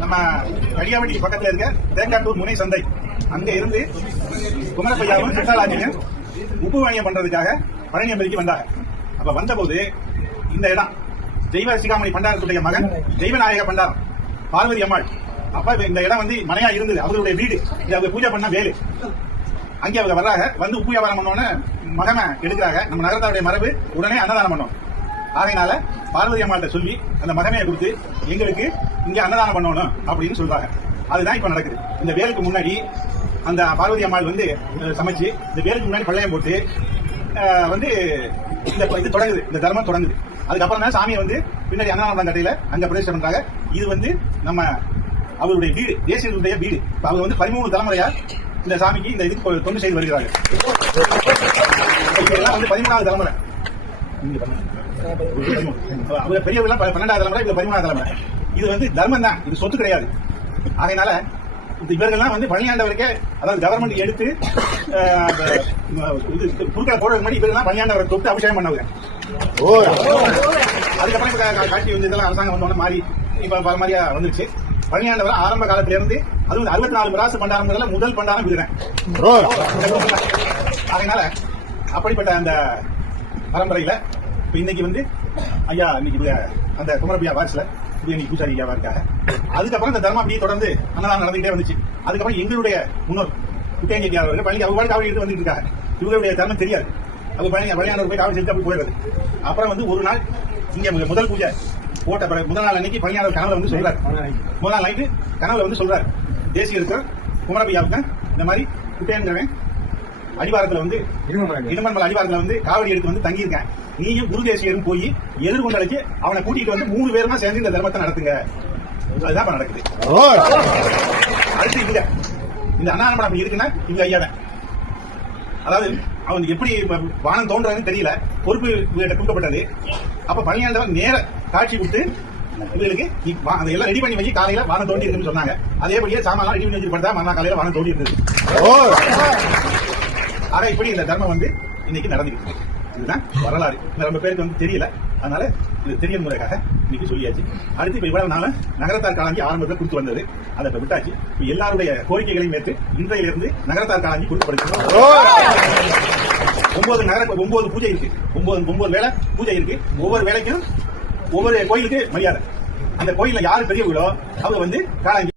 நம்ம கடியாவட்டி பக்கத்துல இருக்க தேக்காட்டூர் முனை சந்தை அங்க இருந்து குமரப்பையாவும் சித்தாராஜியும் உப்பு வாணியம் பண்றதுக்காக பழனியம்பதிக்கு வந்தாங்க. அப்ப வந்தபோது இந்த இடம் தெய்வ சிகாமணி பண்டாரத்துடைய மகன் தெய்வநாயக பண்டாரம் பார்வதி அம்மாள். அப்ப இந்த இடம் வந்து மனையா இருந்தது, அவர்களுடைய வீடு. அவங்க பூஜை பண்ண வேலு. அங்கே அவங்க வர்றாங்க. வந்து உப்பு வியாபாரம் பண்ணோன்னு மகனை எடுக்கிறாங்க. நம்ம நகரத்தாருடைய மரபு உடனே அன்னதானம் பண்ணோம். ஆகையினால பார்வதி அம்மாள்கிட்ட சொல்லி அந்த மகமையை கொடுத்து எங்களுக்கு இங்க அன்னதானம் பண்ணணும் அப்படின்னு சொல்றாங்க. அதுதான் இப்ப நடக்குது. இந்த வேலுக்கு முன்னாடி அந்த பார்வதி அம்மாள் வந்து சமைச்சு இந்த வேலுக்கு முன்னாடி பள்ளையம் போட்டு வந்து இந்த இது தொடங்குது, இந்த தர்மம் தொடங்குது. அதுக்கப்புறம் தான் சாமியை வந்து பின்னாடி அன்னதானம் கட்டையில அங்க பிரதேசம் பண்றாங்க. இது வந்து நம்ம அவருடைய வீடு, தேசியனுடைய வீடு. அவங்க வந்து 13 தலைமுறையா இந்த சாமிக்கு இந்த இதுக்கு தொண்டு செய்து வருகிறார்கள். வந்து 13வது தலைமுறை. அவங்க பெரியவர்கள் 12வது தலைமுறை, இது 13வது தலைமுறை. இது வந்து தர்மம் தான், இது சொத்து கிடையாது. ஆகையினால இவர்கள்லாம் வந்து பழனியாண்டவருக்கே, அதாவது கவர்மெண்ட் எடுத்து குறுக்களை போடுறது மாதிரி இவர்கள் பழனியாண்டவரை தொட்டு அபிஷேகம் பண்ணவங்க. அதுக்கப்புறம் காட்சி வந்து இதெல்லாம் அரசாங்கம் வந்தோட மாறி இப்ப பல மாதிரியா வந்துருச்சு. பழனியாண்டவர் ஆரம்ப காலத்துல இருந்து அதுவும் 64 மிராசு பண்டாரங்கள்ல முதல் பண்டாரம் இதுதான். அதனால அப்படிப்பட்ட அந்த பரம்பரையில இப்ப இன்னைக்கு வந்து ஐயா இன்னைக்கு அந்த குமரப்பையா வாரிசுல இன்னைக்கு பூசாரி ஐயாவா இருக்காங்க. அதுக்கப்புறம் இந்த தர்மம் அப்படியே தொடர்ந்து அன்னதானம் நடந்துகிட்டே வந்துச்சு. அதுக்கப்புறம் எங்களுடைய முன்னோர் குட்டையங்கி அவர்கள் பழனி அவங்க காவடி எடுத்து வந்துட்டு இருக்காங்க. இவங்களுடைய தர்மம் தெரியாது. அவங்க பழனியானவர் போய் காவடி செஞ்சு அப்படி போயிடுறது. அப்புறம் வந்து ஒரு நாள் இங்க முதல் பூஜை போட்ட பிறகு முதல் நாள் அன்னைக்கு பழனியானவர் கனவுல வந்து சொல்றாரு. முதல் நாள் நைட்டு கனவுல வந்து சொல்றாரு, தேசிய இருக்கிற குமரப்பையாவுக்கு இந்த மாதிரி குட்டையங்கிறவன் அடிவாரத்துல வந்து இடுமன்மலை அடிவாரத்துல வந்து காவடி எடுத்து வந்து தங்கியிருக்கேன். நீயும் குரு தேசியரும் போய் எதிர்கொண்டழைச்சு அவனை கூட்டிட்டு வந்து 3 பேருமா சேர்ந்து இந்த தர்மத்தை நடத்துங்க. அதுதான் நடக்குது. அடுத்து இங்க இந்த அண்ணாமடம் அப்படி இருக்குன்னா இவங்க ஐயாதான். அதாவது அவன் எப்படி வானம் தோன்றதுன்னு தெரியல, பொறுப்பு கொடுக்கப்பட்டது. அப்ப பழனியாண்டவர் நேர காட்சி கொடுத்து இவங்களுக்கு அதெல்லாம் ரெடி பண்ணி வச்சு காலையில வானம் தோண்டி இருக்குன்னு சொன்னாங்க. அதேபடியே சாமான் ரெடி பண்ணி வச்சு படுத்தா மறுநாள் காலையில வானம் தோண்டி இருந்தது. ஆக இப்படி இந்த தர்மம் வந்து இன்னைக்கு நடந்துக்கிட்டு. இதுதான் வரலாறு. ரொம்ப பேருக்கு வந்து தெரியல, அதனால இது தெரிய முறைக்காக இன்னைக்கு சொல்லியாச்சு. அடுத்து இப்ப இவ்வளவு நாள நகரத்தார் காலாஞ்சி ஆரம்பத்தில் கொடுத்து வந்தது, அதை இப்ப விட்டாச்சு. இப்ப எல்லாருடைய கோரிக்கைகளையும் ஏற்று இன்றையிலிருந்து நகரத்தார் காலாஞ்சி கொடுக்கப்படுகிறது. 9 பூஜை இருக்கு, 9 வேளை பூஜை இருக்கு. ஒவ்வொரு வேலைக்கும் ஒவ்வொரு கோயிலுக்கு மரியாதை. அந்த கோயில்ல யாரு பெரியவங்களோ அவங்க வந்து காலாஞ்சி